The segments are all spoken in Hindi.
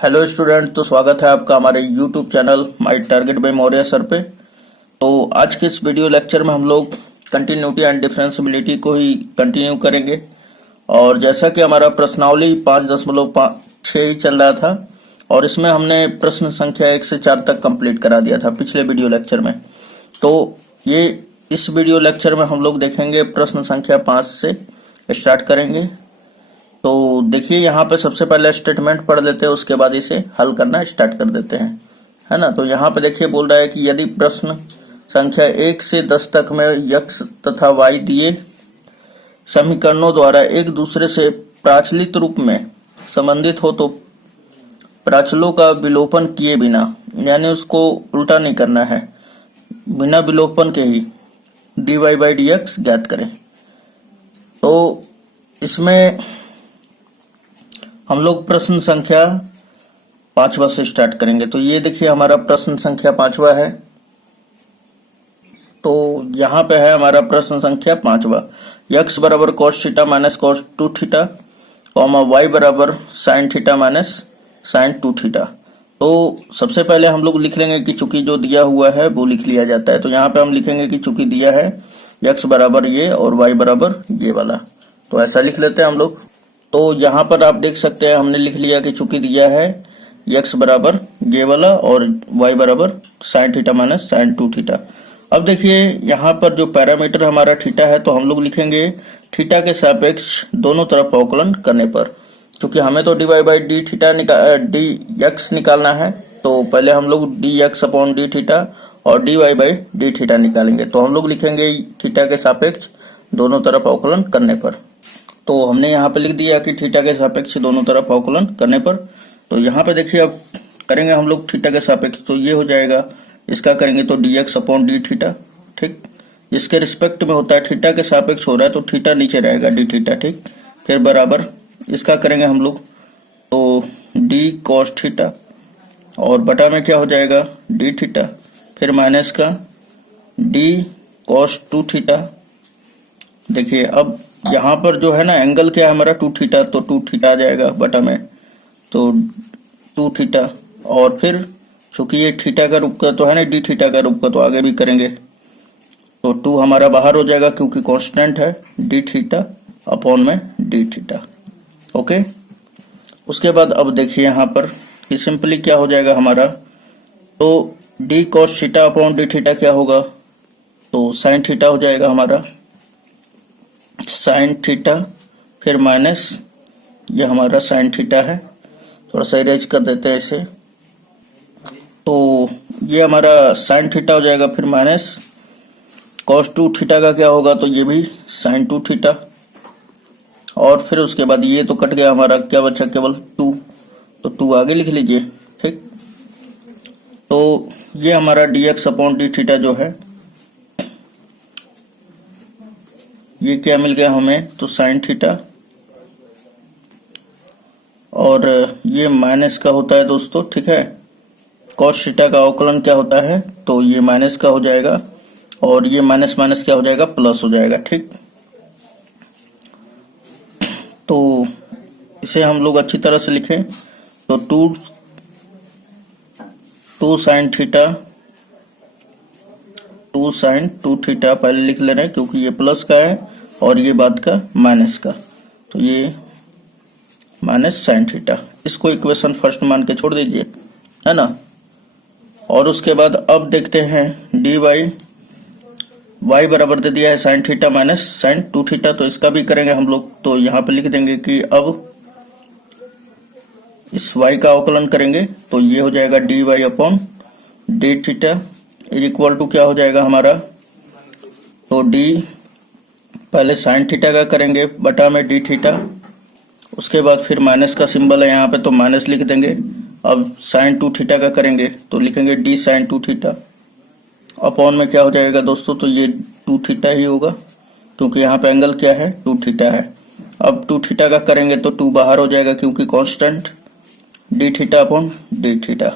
हेलो स्टूडेंट, तो स्वागत है आपका हमारे YouTube channel my target by Maurya sir पे। तो आज के इस वीडियो लेक्चर में हम लोग कंटिन्यूटी एंड डिफरेंशियबिलिटी को ही कंटिन्यू करेंगे। और जैसा कि हमारा प्रश्नावली 5.6 ही चल रहा था और इसमें हमने प्रश्न संख्या 1 से 4 तक कंप्लीट करा दिया था पिछले वीडियो लेक्चर में। तो ये इस वीडियो लेक्चर में हम लोग देखेंगे प्रश्न संख्या 5 से स्टार्ट करेंगे। तो देखिए यहाँ पे सबसे पहले स्टेटमेंट पढ़ लेते हैं, उसके बाद इसे हल करना स्टार्ट कर देते हैं, है ना। तो यहाँ पे देखिए बोल रहा है कि यदि प्रश्न संख्या 1 से 10 तक में x तथा y दिए समीकरणों द्वारा एक दूसरे से प्राचलित रूप में संबंधित हो तो प्राचलों का विलोपन किए बिना, यानी उसको उल्टा नहीं करना है, बिना विलोपन के ही dy by dx ज्ञात करें। तो इसमें हम लोग प्रश्न संख्या 5वां से स्टार्ट करेंगे। तो ये देखिए हमारा प्रश्न संख्या 5वां है। तो यहाँ पे है हमारा प्रश्न संख्या 5वां, x बराबर cos theta minus cos 2 theta comma y बराबर sin theta minus sin 2 theta. तो सबसे पहले हम लोग लिख लेंगे कि चूंकि जो दिया हुआ है वो लिख लिया जाता है। तो यहाँ पे हम लिखेंगे कि चूंकि दिया है x बराबर ये और y बराबर ये वाला, तो ऐसा लिख लेते हैं हम लोग। तो यहाँ पर आप देख सकते हैं हमने लिख लिया कि चूंकि दिया है x बराबर ये वाला और y बराबर sin theta minus sin 2 theta. अब देखिए यहाँ पर जो पैरामीटर हमारा थीटा है, तो हम लोग लिखेंगे थीटा के सापेक्ष दोनों तरफ अवकलन करने पर। क्योंकि हमें तो dy by d theta dx निकालना है, तो पहले हम लोग dx अपॉन डी थीटा और dy बाई डी थीटा निकालेंगे। तो हम लोग लिखेंगे थीटा के सापेक्ष दोनों तरफ अवकलन करने पर। तो हमने यहाँ पे लिख दिया कि थीटा के सापेक्ष दोनों तरफ अवकलन करने पर। तो यहाँ पे देखिए अब करेंगे हम लोग थीटा के सापेक्ष, तो ये हो जाएगा, इसका करेंगे तो dx अपॉन डी थीटा, ठीक। इसके रिस्पेक्ट में होता है, थीटा के सापेक्ष हो रहा है तो थीटा नीचे रहेगा डी थीटा, ठीक। फिर बराबर इसका करेंगे हम लोग तो डी कॉस थीटा और बटा में क्या हो जाएगा डी थीटा, फिर माइनस का डी कॉस 2 थीटा। देखिए अब यहाँ पर जो है ना एंगल क्या है हमारा 2 थीटा, तो 2 थीटा आ जाएगा बटा में, तो 2 थीटा। और फिर चूंकि ये थीटा का रूप का तो है ना डी थीटा का रूप का, तो आगे भी करेंगे तो 2 हमारा बाहर हो जाएगा क्योंकि कांस्टेंट है डी थीटा अपॉन में डी थीटा। ओके, उसके बाद अब देखिए यहाँ पर कि सिंपली क्या हो जाएगा हमारा, तो D cos theta upon d theta क्या होगा, तो साइन थीटा हो जाएगा हमारा, साइन थीटा, फिर माइनस ये हमारा साइन थीटा है, थोड़ा सा इरेज कर देते हैं इसे। तो ये हमारा साइन थीटा हो जाएगा, फिर माइनस कॉस 2 थीटा का क्या होगा, तो ये भी साइन 2 थीटा। और फिर उसके बाद ये तो कट गया हमारा, क्या बचा केवल 2, तो 2 आगे लिख लीजिए, ठीक। तो ये हमारा dx अपॉन डी थीटा जो है ये क्या मिल गया हमें, तो साइन थीटा, और ये माइनस का होता है दोस्तों, ठीक है। कॉस थीटा का अवकलन क्या होता है, तो ये माइनस का हो जाएगा और ये माइनस माइनस क्या हो जाएगा, प्लस हो जाएगा, ठीक। तो इसे हम लोग अच्छी तरह से लिखें तो 2 साइन थीटा 2 साइन 2 थीटा पहले लिख ले रहे हैं क्योंकि ये प्लस का है और ये बाद का माइनस का, तो ये माइनस साइन थीटा। इसको इक्वेशन फर्स्ट मान के छोड़ दीजिए, है ना। और उसके बाद अब देखते हैं डी वाई वाई बराबर दे दिया है sine theta minus sine 2 theta, तो इसका भी करेंगे हम लोग। तो यहाँ पे लिख देंगे कि अब इस y का अवकलन करेंगे तो ये हो जाएगा d y upon d theta is equal to क्या हो जाएगा हमारा, तो डी पहले साइन थीटा का करेंगे बटा में डी थीटा, उसके बाद फिर माइनस का सिंबल है यहाँ पे तो माइनस लिख देंगे। अब साइन 2 थीटा का करेंगे तो लिखेंगे डी साइन 2 थीटा अपॉन में क्या हो जाएगा दोस्तों, तो ये 2 थीटा ही होगा क्योंकि यहाँ पे एंगल क्या है 2 थीटा है। अब 2 थीटा का करेंगे तो 2 बाहर हो जाएगा क्योंकि constant D theta upon d theta,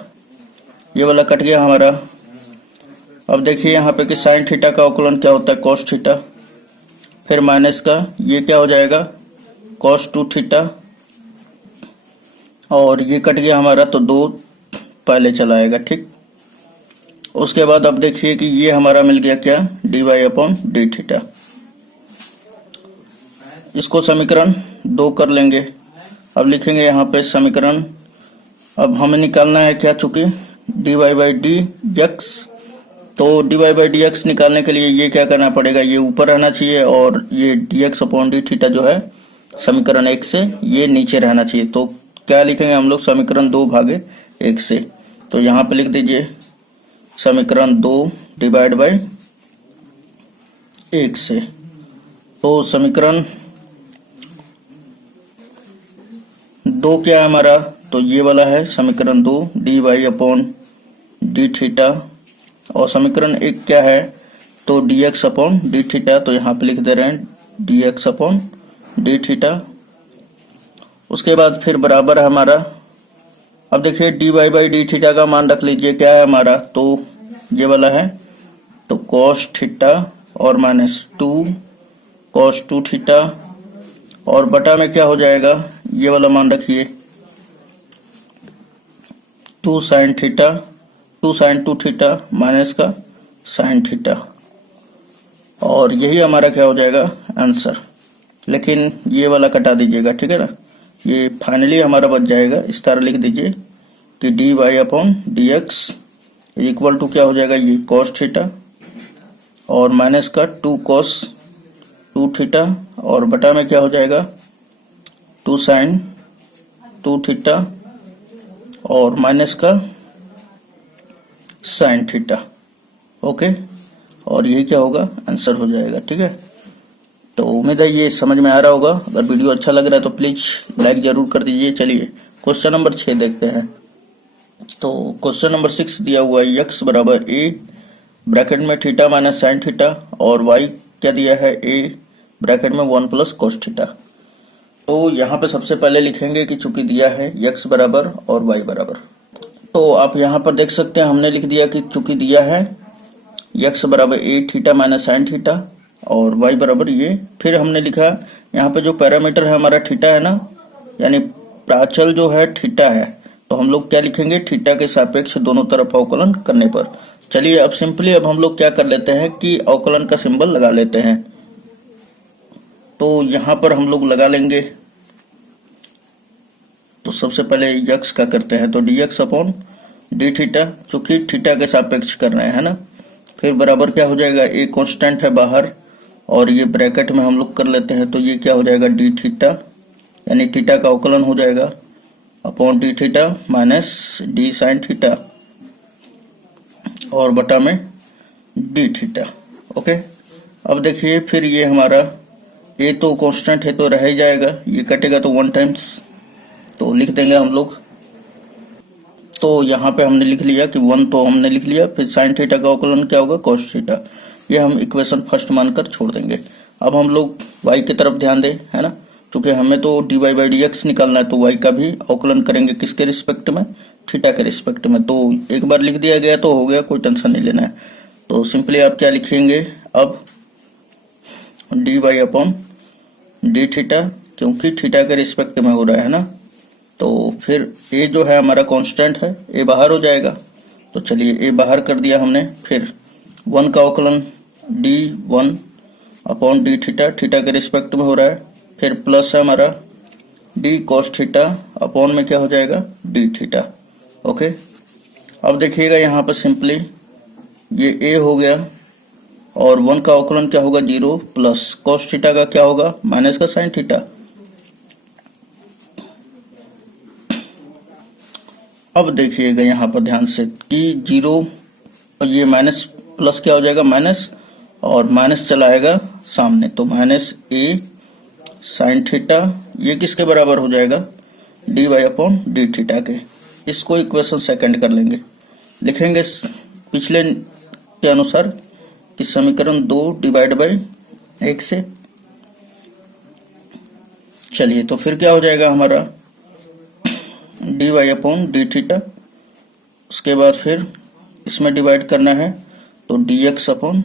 ये वाला कट गया हमारा। अब देखिए यहाँ पे कि साइन थीटा का अवकलन क्या होता है कॉस थीटा, फिर माइनस का ये क्या हो जाएगा कॉस 2 थीटा और ये कट गया हमारा, तो 2 पहले चला आएगा, ठीक। उसके बाद अब देखिए कि ये हमारा मिल गया क्या, dy अपॉन डी थीटा। इसको समीकरण 2 कर लेंगे। अब लिखेंगे यहाँ पे समीकरण, अब हमें निकालना है क्या, चूंकि dy बाई डी एक्स, तो dy बाई डी एक्स निकालने के लिए ये क्या करना पड़ेगा, ये ऊपर रहना चाहिए और ये dx अपॉन डी थीटा जो है समीकरण 1 से ये नीचे रहना चाहिए। तो क्या लिखेंगे हम लोग, समीकरण 2 भागे 1 से। तो यहाँ पे लिख दीजिए समीकरण 2 डिवाइड बाई 1 से। तो समीकरण 2 क्या है हमारा, तो ये वाला है समीकरण 2 d y upon d theta, और समीकरण 1 क्या है, तो d x upon d theta. तो यहाँ पे लिख दे रहे हैं d x upon d theta. उसके बाद फिर बराबर है हमारा, अब देखिए d y by d theta का मान रख लीजिए, क्या है हमारा, तो ये वाला है, तो कॉस थीटा और माइनस 2 कॉस 2 थीटा, और बटा में क्या हो जाएगा, ये वाला मान रखिए 2 sine theta, 2 sine 2 theta minus का साइन थीटा, और यही हमारा क्या हो जाएगा आंसर। लेकिन ये वाला कटा दीजिएगा, ठीक है ना, ये फाइनली हमारा बच जाएगा। इस तरह लिख दीजिए कि d y upon d x equal to क्या हो जाएगा, ये कॉस थीटा और माइनस का 2 कॉस 2 थीटा, और बटा में क्या हो जाएगा 2 साइन 2 थीटा और माइनस का साइन थीटा। ओके, और यही क्या होगा आंसर हो जाएगा, ठीक है। तो उम्मीद है ये समझ में आ रहा होगा। अगर वीडियो अच्छा लग रहा है तो प्लीज लाइक जरूर कर दीजिए। चलिए क्वेश्चन नंबर 6 देखते हैं। तो क्वेश्चन नंबर 6 दिया हुआ है x बराबर a ब्रैकेट में थीटा माइनस साइन थीटा, और y क्या दिया है a ब्रैकेट में 1 प्लस कॉस थीटा। तो यहाँ पे सबसे पहले लिखेंगे कि चूंकि दिया है x बराबर और y बराबर, तो आप यहाँ पर देख सकते हैं हमने लिख दिया कि चूंकि दिया है x बराबर a theta minus sign theta और y बराबर ये, फिर हमने लिखा यहाँ पे जो पैरामीटर है हमारा थीटा है ना, यानी प्राचल जो है थीटा है, तो हम लोग क्या लिखेंगे, थीटा के सापेक्ष दोनों तरफ अवकलन करने पर। चलिए अब सिंपली अब हम लोग क्या कर लेते हैं कि अवकलन का सिंबल लगा लेते हैं। तो यहाँ पर हम लोग लगा लेंगे, तो सबसे पहले x का करते हैं, तो dx अपॉन डी थीटा, चूंकि थीटा के सापेक्ष कर रहे हैं ना, फिर बराबर क्या हो जाएगा, a कांस्टेंट है बाहर और ये ब्रैकेट में हम लोग कर लेते हैं, तो ये क्या हो जाएगा डी थीटा, यानी थीटा का अवकलन हो जाएगा upon d theta minus D sign theta और बटा में डी थीटा। ओके, अब देखिए फिर ये हमारा a तो कांस्टेंट है तो रह ही जाएगा, ये कटेगा तो 1 टाइम्स, तो लिख देंगे हम लोग। तो यहाँ पे हमने लिख लिया कि 1 तो हमने लिख लिया, फिर साइन थीटा का अवकलन क्या होगा कॉस थीटा, ये हम इक्वेशन फर्स्ट मानकर छोड़ देंगे। अब हम लोग y की तरफ ध्यान दें, है ना, क्योंकि हमें तो dy बाई डी एक्स निकालना है, तो y का भी अवकलन करेंगे किसके रिस्पेक्ट में, थीटा के रिस्पेक्ट में। तो एक बार लिख दिया गया तो हो गया, कोई टेंशन नहीं लेना है। तो सिंपली आप क्या लिखेंगे अब, d y upon d theta, क्योंकि थीटा के रिस्पेक्ट में हो रहा है ना, तो फिर a जो है हमारा कांस्टेंट है, a बाहर हो जाएगा, तो चलिए a बाहर कर दिया हमने। फिर 1 का अवकलन d1 upon d theta, theta के रिस्पेक्ट में हो रहा है, फिर प्लस है हमारा d cos थीटा अपॉन में क्या हो जाएगा d थीटा। ओके, अब देखिएगा यहाँ पर सिंपली ये a हो गया और 1 का अवकलन क्या होगा 0 प्लस cos थीटा का क्या होगा माइनस का साइन थीटा। अब देखिएगा यहाँ पर ध्यान से कि 0 और ये माइनस प्लस क्या हो जाएगा माइनस, और माइनस चला आएगा सामने, तो माइनस a साइन थीटा, ये किसके बराबर हो जाएगा d y upon d theta के। इसको इक्वेशन सेकंड कर लेंगे, लिखेंगे पिछले के अनुसार कि समीकरण 2 डिवाइड बाई 1 से। चलिए तो फिर क्या हो जाएगा हमारा d y upon d theta, उसके बाद फिर इसमें डिवाइड करना है तो d x upon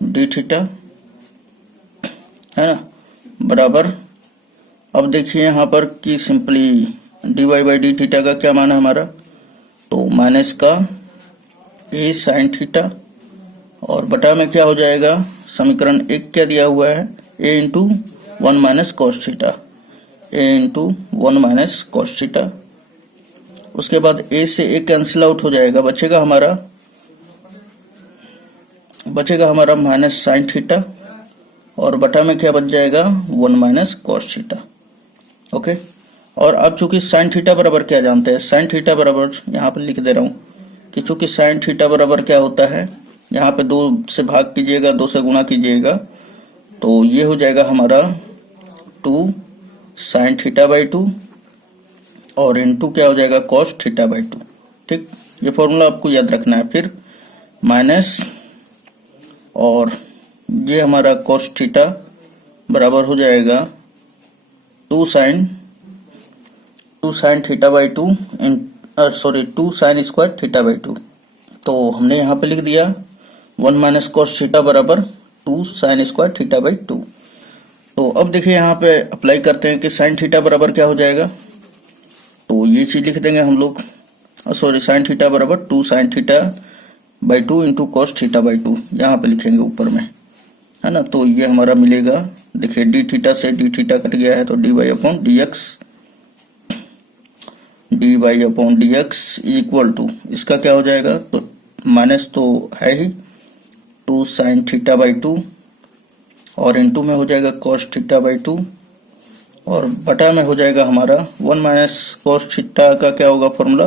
d theta, है ना, बराबर। अब देखिए यहाँ पर कि simply d y by d theta का क्या मान है हमारा, तो माइनस का ए साइन थीटा और बटा में क्या हो जाएगा, समीकरण 1 क्या दिया हुआ है, ए इंटू 1 माइनस कॉस थीटा, ए इंटू 1 माइनस कॉस थीटा। उसके बाद ए से ए कैंसिल आउट हो जाएगा, बचेगा हमारा माइनस साइन थीटा और बटा में क्या बच जाएगा 1 माइनस कॉस थीटा। ओके, और अब चूंकि साइन थीटा बराबर क्या जानते हैं, साइन थीटा बराबर यहाँ पर लिख दे रहा हूँ कि चूंकि साइन थीटा बराबर क्या होता है, यहाँ पे 2 से भाग कीजिएगा, 2 से गुणा कीजिएगा, तो ये हो जाएगा हमारा 2 साइन थीटा बाई 2 और इनटू क्या हो जाएगा कॉस थीटा बाई 2। ठीक, ये फॉर्मूला आपको याद रखना है। फिर माइनस और ये हमारा कॉस थीटा बराबर हो जाएगा 2 sine theta by 2 2 sine square theta by 2। तो हमने यहाँ पे लिख दिया 1 माइनस कॉस थीटा बराबर 2 साइन स्क्वायर थीटा बाई 2। तो अब देखिए यहाँ पे अप्लाई करते हैं कि साइन थीटा बराबर क्या हो जाएगा, तो ये चीज लिख देंगे हम लोग, साइन थीटा बराबर 2 sine theta by 2 into cos theta by 2, यहाँ पे लिखेंगे ऊपर में, है ना। तो ये हमारा मिलेगा, देखिए डी थीटा से डी थीटा कट गया है तो d y upon d x equal to इसका क्या हो जाएगा, तो माइनस तो है ही 2 साइन थीटा बाई 2 और इनटू में हो जाएगा कॉस थीटा बाई 2 और बटा में हो जाएगा हमारा 1 माइनस कॉस थीटा का क्या होगा formula,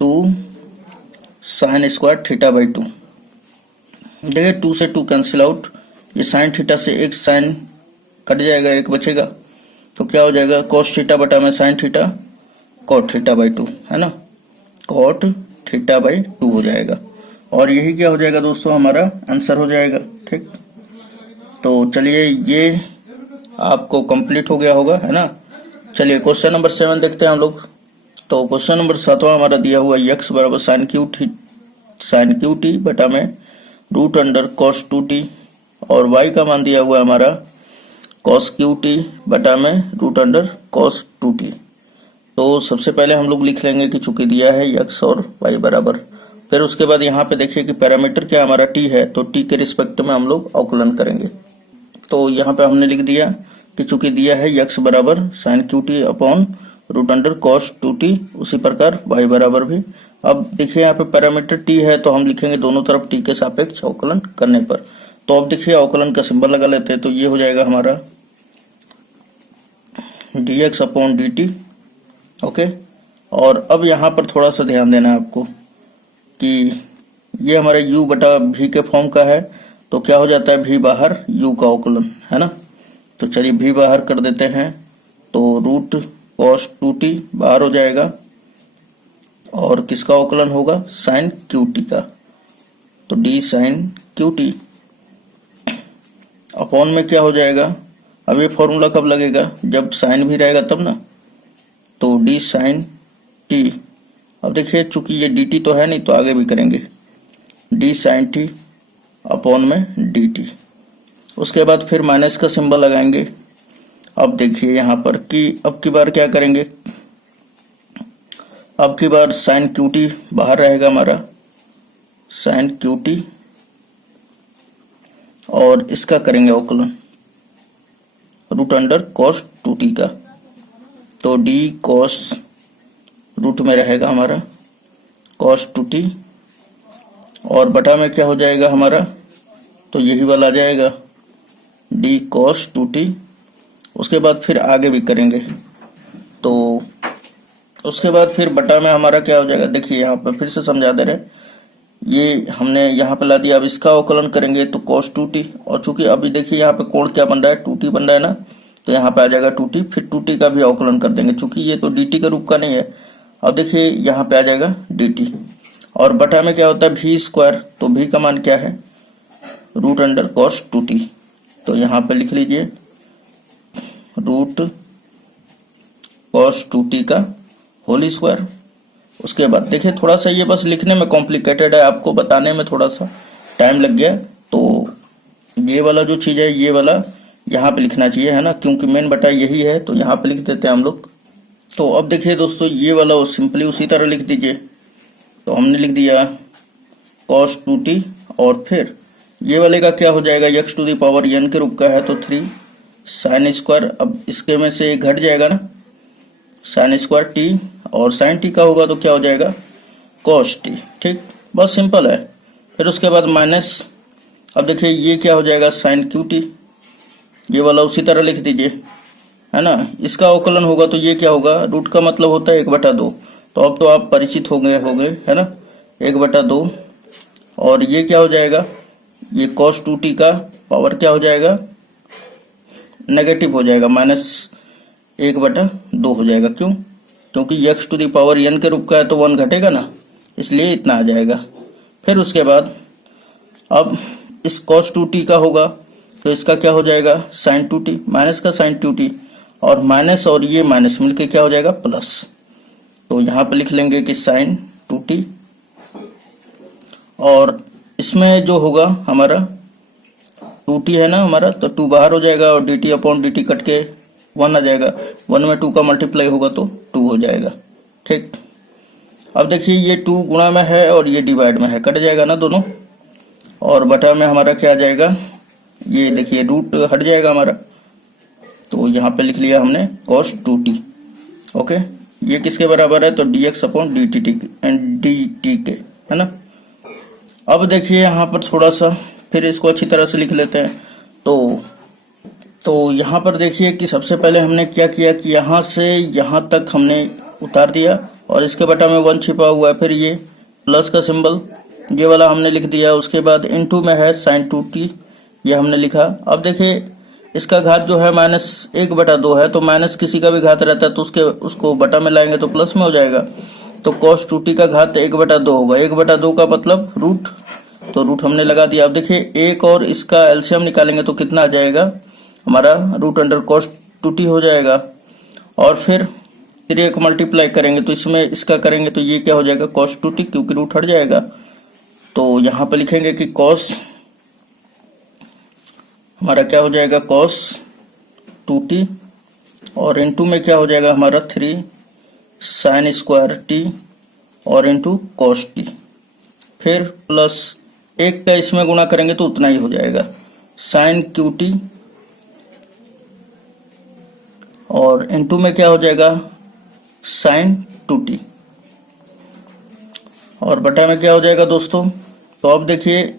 2 sine square theta by 2। देखिए 2 से 2 कैंसिल आउट, ये साइन थीटा से एक साइन कट जाएगा, एक बचेगा, तो क्या हो जाएगा कॉस थीटा बटा में sine theta cot theta by 2, है ना, कॉट थीटा बाई 2 हो जाएगा। और यही क्या हो जाएगा दोस्तों, हमारा आंसर हो जाएगा। ठीक, तो चलिए ये आपको कंप्लीट हो गया होगा, है ना। चलिए क्वेश्चन नंबर 7 देखते हैं हम लोग। तो क्वेश्चन नंबर 7वां हमारा दिया हुआ x बराबर साइन क्यू टी बटा में रूट अंडर कॉस 2t और y का मान दिया हुआ है हमारा कॉस क्यू टी बटा में रूट अंडर कॉस 2t। तो सबसे पहले हम लोग लिख लेंगे कि चूंकि दिया है x और y बराबर, फिर उसके बाद यहाँ पे देखिए कि पैरामीटर क्या हमारा t है, तो t के रिस्पेक्ट में हम लोग अवकलन करेंगे। तो यहाँ पे हमने लिख दिया कि चूंकि दिया है x बराबर sine cube t upon root under cos 2t, उसी प्रकार y बराबर भी। अब देखिए यहाँ पे पैरामीटर t है तो हम लिखेंगे दोनों तरफ t के सापेक्ष अवकलन करने पर। तो अब देखिए अवकलन का सिंबल लगा लेते हैं, तो ये हो जाएगा हमारा dx अपॉन dt। ओके, और अब यहाँ पर थोड़ा सा ध्यान देना है आपको कि ये हमारा u बटा v के फॉर्म का है, तो क्या हो जाता है v बाहर u का अवकलन, है ना। तो चलिए v बाहर कर देते हैं, तो रूट कॉस 2t बाहर हो जाएगा और किसका अवकलन होगा, साइन क्यू टी का, तो d sine cube t upon में क्या हो जाएगा, अब ये फॉर्मूला कब लगेगा, जब साइन भी रहेगा तब ना, तो d साइन t। अब देखिए चूंकि ये dt तो है नहीं तो आगे भी करेंगे, d साइन t अपॉन में dt। उसके बाद फिर माइनस का सिंबल लगाएंगे। अब देखिए यहाँ पर कि अब की बार क्या करेंगे, अब की बार साइन क्यू टी बाहर रहेगा हमारा, साइन क्यू टी, और इसका करेंगे अवकलन रूट अंडर कॉस 2t का, तो d कॉस रूट में रहेगा हमारा कॉस 2t और बटा में क्या हो जाएगा हमारा, तो यही वाला आ जाएगा d कॉस 2t। उसके बाद फिर आगे भी करेंगे, तो उसके बाद फिर बटा में हमारा क्या हो जाएगा, देखिए यहाँ पर फिर से समझा दे रहे, ये हमने यहाँ पे ला दिया। अब इसका अवकलन करेंगे तो cos 2t, और चूंकि अभी देखिए यहाँ पे कोण क्या बन रहा है, 2t बन रहा है ना, तो यहाँ पे आ जाएगा 2t, फिर 2t का भी अवकलन कर देंगे, चूंकि ये तो dt के रूप का नहीं है। अब देखिए यहाँ पे आ जाएगा dt और बटा में क्या होता है v स्क्वायर, तो v का मान क्या है, रूट अंडर cos 2t, तो यहाँ पे लिख लीजिए रूट cos 2t का होल स्क्वायर। उसके बाद देखिए थोड़ा सा ये बस लिखने में कॉम्प्लिकेटेड है, आपको बताने में थोड़ा सा टाइम लग गया, तो ये वाला जो चीज़ है ये वाला यहाँ पे लिखना चाहिए, है ना, क्योंकि मेन बटा यही है, तो यहाँ पे लिख देते हैं हम लोग। तो अब देखिए दोस्तों, ये वाला वो सिंपली उसी तरह लिख दीजिए। तो हमने लिख दिया cos 2t, और फिर ये वाले का क्या हो जाएगा, x to the power n के रूप का है तो 3 साइन स्क्वायर। अब इसके में से घट जाएगा ना, साइन स्क्वायर t, और साइन t का होगा तो क्या हो जाएगा cos t। ठीक, बहुत सिंपल है। फिर उसके बाद माइनस, अब देखिए ये क्या हो जाएगा साइन क्यू टी, ये वाला उसी तरह लिख दीजिए, है ना। इसका अवकलन होगा तो ये क्या होगा, रूट का मतलब होता है 1/2। तो अब तो आप परिचित हो गए है ना, 1/2। और ये क्या हो जाएगा, ये cos 2t का पावर क्या हो जाएगा, नेगेटिव हो जाएगा, -1/2 हो जाएगा। क्यों, क्योंकि x to the power n के रूप का है तो 1 घटेगा ना, इसलिए इतना आ जाएगा। फिर उसके बाद अब इस cos 2t का होगा तो इसका क्या हो जाएगा sin 2t, माइनस का sin 2t, और माइनस और ये माइनस मिलके क्या हो जाएगा प्लस। तो यहाँ पे लिख लेंगे कि sin 2t, और इसमें जो होगा हमारा 2t है ना हमारा, तो 2 बाहर हो जाएगा और dt अपॉन dt कट के 1 आ जाएगा। 1 में 2 का मल्टीप्लाई होगा तो 2 हो जाएगा। ठीक, अब देखिए ये 2 गुणा में है और ये डिवाइड में है, कट जाएगा ना दोनों, और बटा में हमारा क्या आ जाएगा, ये देखिए रूट हट जाएगा हमारा। तो यहाँ पे लिख लिया हमने cos 2t। ओके, ये किसके बराबर है, तो dx अपॉन dt के, है ना। अब देखिए यहाँ पर थोड़ा सा फिर इसको अच्छी तरह से लिख लेते हैं। तो यहाँ पर देखिए कि सबसे पहले हमने क्या किया कि यहाँ से यहाँ तक हमने उतार दिया, और इसके बटा में 1 छिपा हुआ है। फिर ये प्लस का सिंबल ये वाला हमने लिख दिया। उसके बाद इनटू में है sin 2t, ये हमने लिखा। अब देखिए इसका घात जो है -1/2 है, तो माइनस किसी का भी घात रहता है तो उसको बटा में लाएंगे तो प्लस में हो जाएगा। तो cos 2t का घात 1/2 होगा। 1/2 का मतलब रूट, तो रूट हमने लगा दिया। अब देखिए एक और इसका एलसीएम निकालेंगे तो कितना आ जाएगा हमारा, √cos 2t हो जाएगा। और फिर 3 को मल्टीप्लाई करेंगे तो इसमें इसका करेंगे तो ये क्या हो जाएगा cos 2t, क्योंकि रूट हट जाएगा। तो यहाँ पे लिखेंगे कि cos हमारा क्या हो जाएगा cos 2t, और इनटू में क्या हो जाएगा हमारा 3 sin स्क्वायर t, और इनटू cos t। फिर प्लस 1 का इसमें गुणा करेंगे तो उतना ही हो जाएगा sin qt, और इनटू में क्या हो जाएगा sin 2t, और बटा में क्या हो जाएगा दोस्तों। तो अब देखिए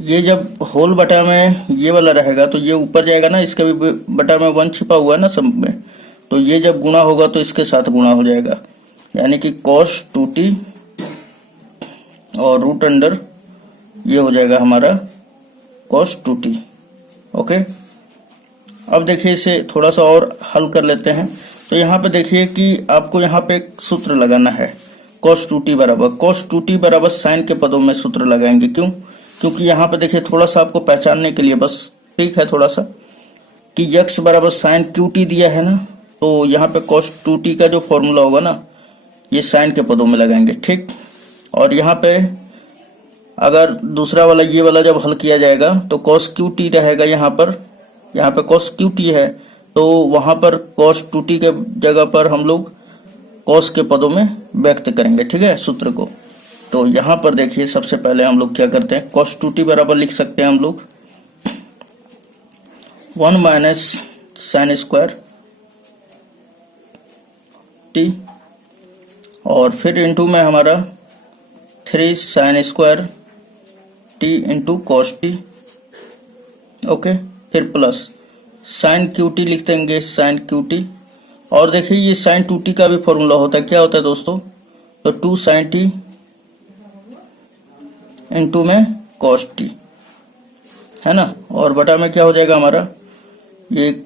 ये जब होल बटा में ये वाला रहेगा तो ये ऊपर जाएगा ना, इसका भी बटा में 1 छिपा हुआ है ना सब में, तो ये जब गुणा होगा तो इसके साथ गुणा हो जाएगा, यानी कि cos 2t और रूट अंडर ये हो जाएगा हमारा cos 2t। ओके, अब देखिए इसे थोड़ा सा और हल कर लेते हैं। तो यहाँ पे देखिए कि आपको यहाँ पे एक सूत्र लगाना है, cos 2t बराबर साइन के पदों में सूत्र लगाएंगे। क्यों, क्योंकि यहाँ पे देखिए थोड़ा सा आपको पहचानने के लिए बस ठीक है थोड़ा सा, कि x बराबर साइन qt दिया है ना, तो यहाँ पे cos 2t का जो फॉर्मूला होगा ना ये साइन के पदों में लगाएंगे। ठीक, और यहाँ पे अगर दूसरा वाला ये वाला जब हल किया जाएगा तो cos qt रहेगा, यहाँ पे cos qt है, तो वहां पर cos 2t के जगह पर हम लोग cos के पदों में व्यक्त करेंगे। ठीक है सूत्र को। तो यहाँ पर देखिए सबसे पहले हम लोग क्या करते हैं, cos 2t बराबर लिख सकते हैं हम लोग 1 माइनस साइन स्क्वायर t, और फिर इनटू में हमारा 3 sine square t into cos t। Okay, फिर प्लस साइन qt लिख देंगे, साइन qt। और देखिए ये साइन 2t का भी फॉर्मूला होता है, क्या होता है दोस्तों, तो 2 साइन t इनटू में cos t, है ना, और बटा में क्या हो जाएगा हमारा ये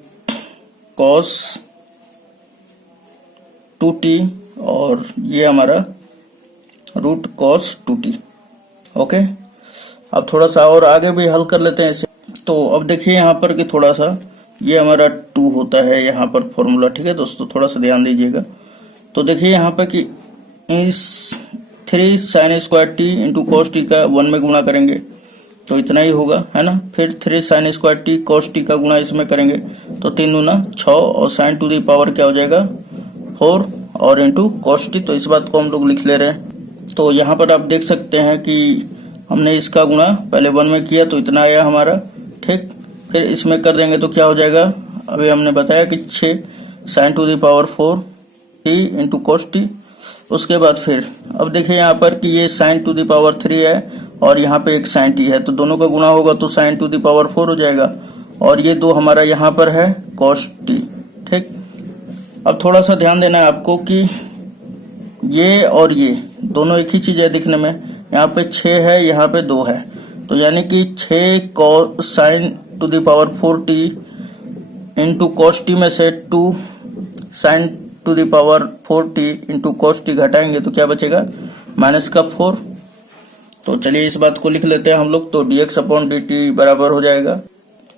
cos 2t, और ये हमारा रूट cos 2t। ओके, अब थोड़ा सा और आगे भी हल कर लेते हैं इसे। तो अब देखिए यहाँ पर कि थोड़ा सा ये हमारा 2 होता है यहाँ पर फॉर्मूला। ठीक है दोस्तों, थोड़ा सा ध्यान दीजिएगा। तो देखिए यहाँ पर कि इस 3 sine square T into cos t का 1 में गुणा करेंगे तो इतना ही होगा, है ना। फिर 3 sine square T cos t का गुणा इसमें करेंगे तो 3 दूना 6, और साइन टू दी पावर क्या हो जाएगा 4 और इंटू कॉस टी, तो इस बात को हम लोग लिख ले रहे हैं। तो यहाँ पर आप देख सकते हैं कि हमने इसका गुणा पहले 1 में किया तो इतना आया हमारा, ठीक। फिर इसमें कर देंगे तो क्या हो जाएगा, अभी हमने बताया कि 6 sin to the power 4 t into cos t. उसके बाद फिर अब देखिए यहाँ पर कि ये sin टू द पावर 3 है और यहाँ पे एक sin t है, तो दोनों का गुणा होगा तो sin टू द पावर 4 हो जाएगा, और ये 2 हमारा यहाँ पर है cos t, ठीक। अब थोड़ा सा ध्यान देना है आपको कि ये और ये दोनों एक ही चीज है दिखने में। यहाँ पे 6 है, यहाँ पे 2 है, तो यानी कि 6 sin to the power 4 t into cos t में से 2 sin to the power 4 t into cos t घटाएंगे तो क्या बचेगा, माइनस का 4। तो चलिए इस बात को लिख लेते हैं हम लोग, तो dx अपॉन dt बराबर हो जाएगा।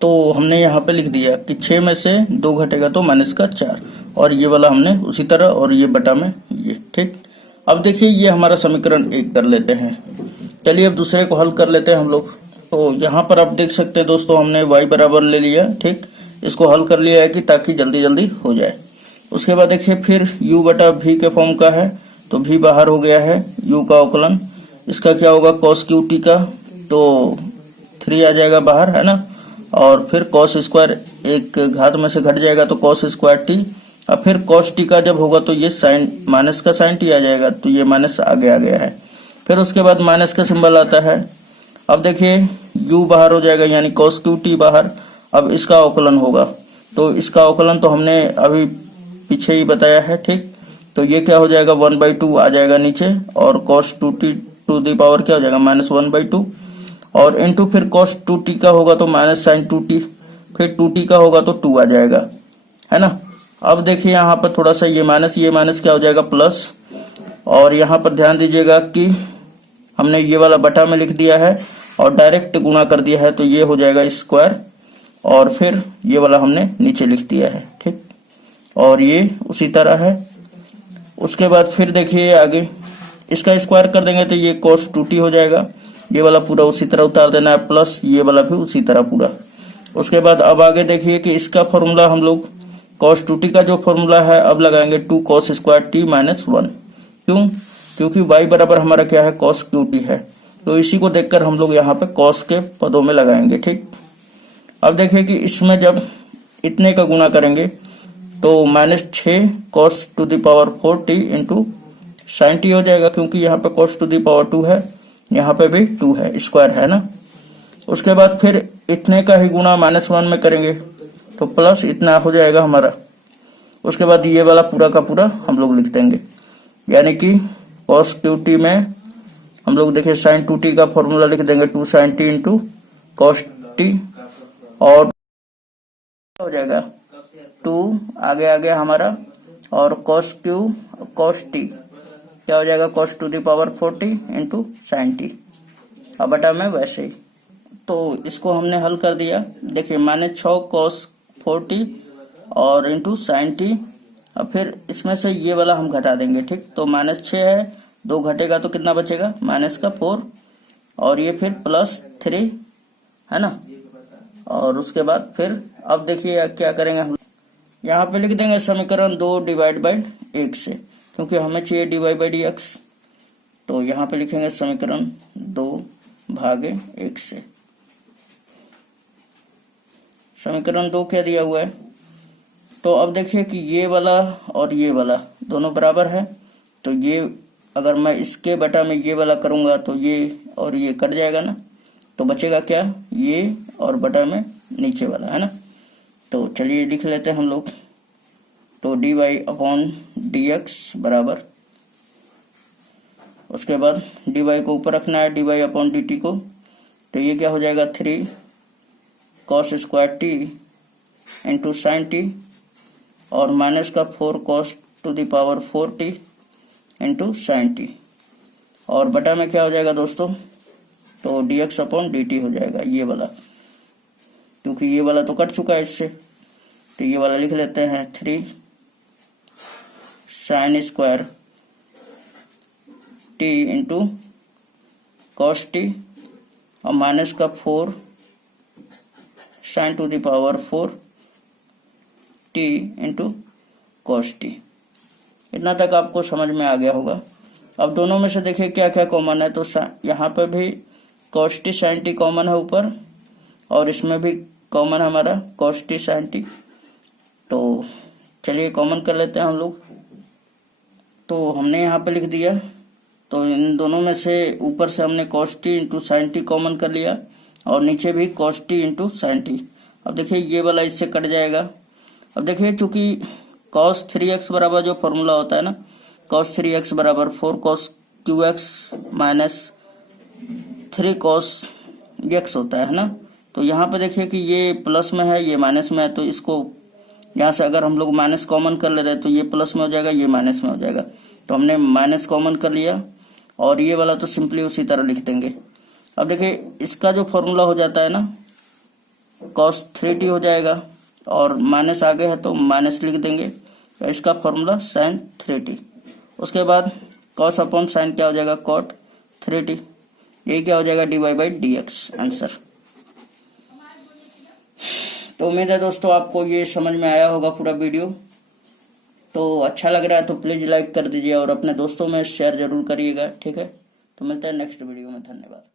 तो हमने यहाँ पे लिख दिया कि 6 में से 2 घटेगा तो माइनस का 4, और ये वाला हमने उसी तरह, और ये बटा में ये, ठीक। अब देखिए ये हमारा समीकरण 1 कर लेते हैं। चलिए अब दूसरे को हल कर लेते हैं हम लोग। तो यहाँ पर आप देख सकते हैं दोस्तों, हमने y बराबर ले लिया, ठीक। इसको हल कर लिया है कि ताकि जल्दी जल्दी हो जाए। उसके बाद देखिए फिर u बटा v के फॉर्म का है, तो v बाहर हो गया है, u का अवकलन, इसका क्या होगा cos क्यू टी का, तो 3 आ जाएगा बाहर, है ना, और फिर cos स्क्वायर एक घात में से घट जाएगा तो cos स्क्वायर टी। अब फिर cos टी का जब होगा तो ये साइन माइनस का साइन टी आ जाएगा, तो ये माइनस आगे आ गया है। फिर उसके बाद माइनस का सिंबल आता है। अब देखिए u बाहर हो जाएगा यानी cos क्यू टी बाहर। अब इसका अवकलन होगा, तो इसका अवकलन तो हमने अभी पीछे ही बताया है, ठीक। तो ये क्या हो जाएगा 1/2 आ जाएगा नीचे, और cos 2t to the power क्या हो जाएगा -1/2, और इंटू फिर cos 2t का होगा तो माइनस साइन 2t, फिर 2t का होगा तो 2 आ जाएगा, है ना। अब देखिए यहाँ पर थोड़ा सा ये माइनस क्या हो जाएगा प्लस, और यहाँ पर ध्यान दीजिएगा कि हमने ये वाला बटा में लिख दिया है और डायरेक्ट गुणा कर दिया है, तो ये हो जाएगा स्क्वायर, और फिर ये वाला हमने नीचे लिख दिया है, ठीक। और ये उसी तरह है। उसके बाद फिर देखिए आगे इसका स्क्वायर कर देंगे तो ये cos 2t हो जाएगा, ये वाला पूरा उसी तरह उतार देना है, प्लस ये वाला भी उसी तरह पूरा। उसके बाद अब आगे देखिए कि इसका फॉर्मूला हम लोग cos 2t का जो फॉर्मूला है अब लगाएंगे 2 cos स्क्वायर t माइनस 1। क्यों, क्योंकि y बराबर हमारा क्या है cos QT है, तो इसी को देखकर हम लोग यहाँ पे cos के पदों में लगाएंगे, ठीक। अब देखिए कि इसमें जब इतने का गुणा करेंगे तो -6 cos to the power 4t into sine t हो जाएगा, क्योंकि यहाँ पे cos टू द पावर 2 है, यहाँ पे भी 2 है, स्क्वायर है ना। उसके बाद फिर इतने का ही गुणा -1 में करेंगे तो प्लस इतना हो जाएगा हमारा। उसके बाद ये वाला पूरा का पूरा हम लोग लिख देंगे, यानी कि cos QT में हम लोग देखिए sin 2t का फॉर्मूला लिख देंगे 2 sin t into cos t, और हो जाएगा 2 आगे आ गया हमारा, और cos t क्या हो जाएगा cos to the power 4t into sine t, अब बटा में वैसे ही। तो इसको हमने हल कर दिया, देखिए -6 cos 4t और इंटू साइन टी। अब फिर इसमें से ये वाला हम घटा देंगे, ठीक। तो -6 है, 2 घटेगा तो कितना बचेगा -4, और ये फिर +3, है ना। और उसके बाद फिर अब देखिए क्या करेंगे हम, यहाँ पे लिख देंगे समीकरण 2 डिवाइड बाई 1 से, क्योंकि हमें चाहिए dy/dx, तो यहाँ पे लिखेंगे समीकरण 2/1 से। समीकरण 2 क्या दिया हुआ है, तो अब देखिए कि ये वाला और ये वाला दोनों बराबर है, तो ये अगर मैं इसके बटा में ये वाला करूंगा तो ये और ये कट जाएगा ना, तो बचेगा क्या, ये और बटा में नीचे वाला, है ना। तो चलिए लिख लेते हैं हम लोग, तो dy/dx बराबर, उसके बाद dy को ऊपर रखना है, dy/dt को, तो ये क्या हो जाएगा 3 cos square t into sine t, और माइनस का 4 cos to the power 4t into sine t, और बटा में क्या हो जाएगा दोस्तों, तो dx/dt हो जाएगा ये वाला, क्योंकि ये वाला तो कट चुका है इससे, तो ये वाला लिख लेते हैं 3 sine square t into cos T, और माइनस का 4 sign to the power 4t into cos T. इतना तक आपको समझ में आ गया होगा। अब दोनों में से देखिए क्या क्या कॉमन है। तो यहाँ पर भी cos t sin t common है ऊपर, और इसमें भी कॉमन है हमारा cos t sin t। तो चलिए कॉमन कर लेते हैं हम लोग। तो हमने यहाँ पे लिख दिया। तो इन दोनों में से ऊपर से हमने cos t into sine T common कर लिया, और नीचे भी cos t into sine t. अब देखिए ये वाला इससे कट जाएगा। अब देखिए चूंकि cos 3x बराबर जो फॉर्मूला होता है ना, cos 3x बराबर 4 cos qx minus 3 cos x होता है ना। तो यहाँ पे देखिए कि ये प्लस में है, ये माइनस में है, तो इसको यहाँ से अगर हम लोग माइनस कॉमन कर ले रहे हैं तो ये प्लस में हो जाएगा, ये माइनस में हो जाएगा। तो हमने माइनस कॉमन कर लिया, और ये वाला तो सिंपली उसी तरह लिख देंगे। अब देखिए इसका जो फॉर्मूला हो जाता है ना, cos 3t हो जाएगा, और माइनस आगे है तो माइनस लिख देंगे। तो इसका फॉर्मूला sin 3t। उसके बाद cos अपॉन साइन क्या हो जाएगा, cot 3t। ये क्या हो जाएगा, dy/dx आंसर। तो उम्मीद है दोस्तों आपको ये समझ में आया होगा पूरा वीडियो। तो अच्छा लग रहा है तो प्लीज लाइक कर दीजिए, और अपने दोस्तों में शेयर जरूर करिएगा, ठीक है। तो मिलते हैं नेक्स्ट वीडियो में, धन्यवाद।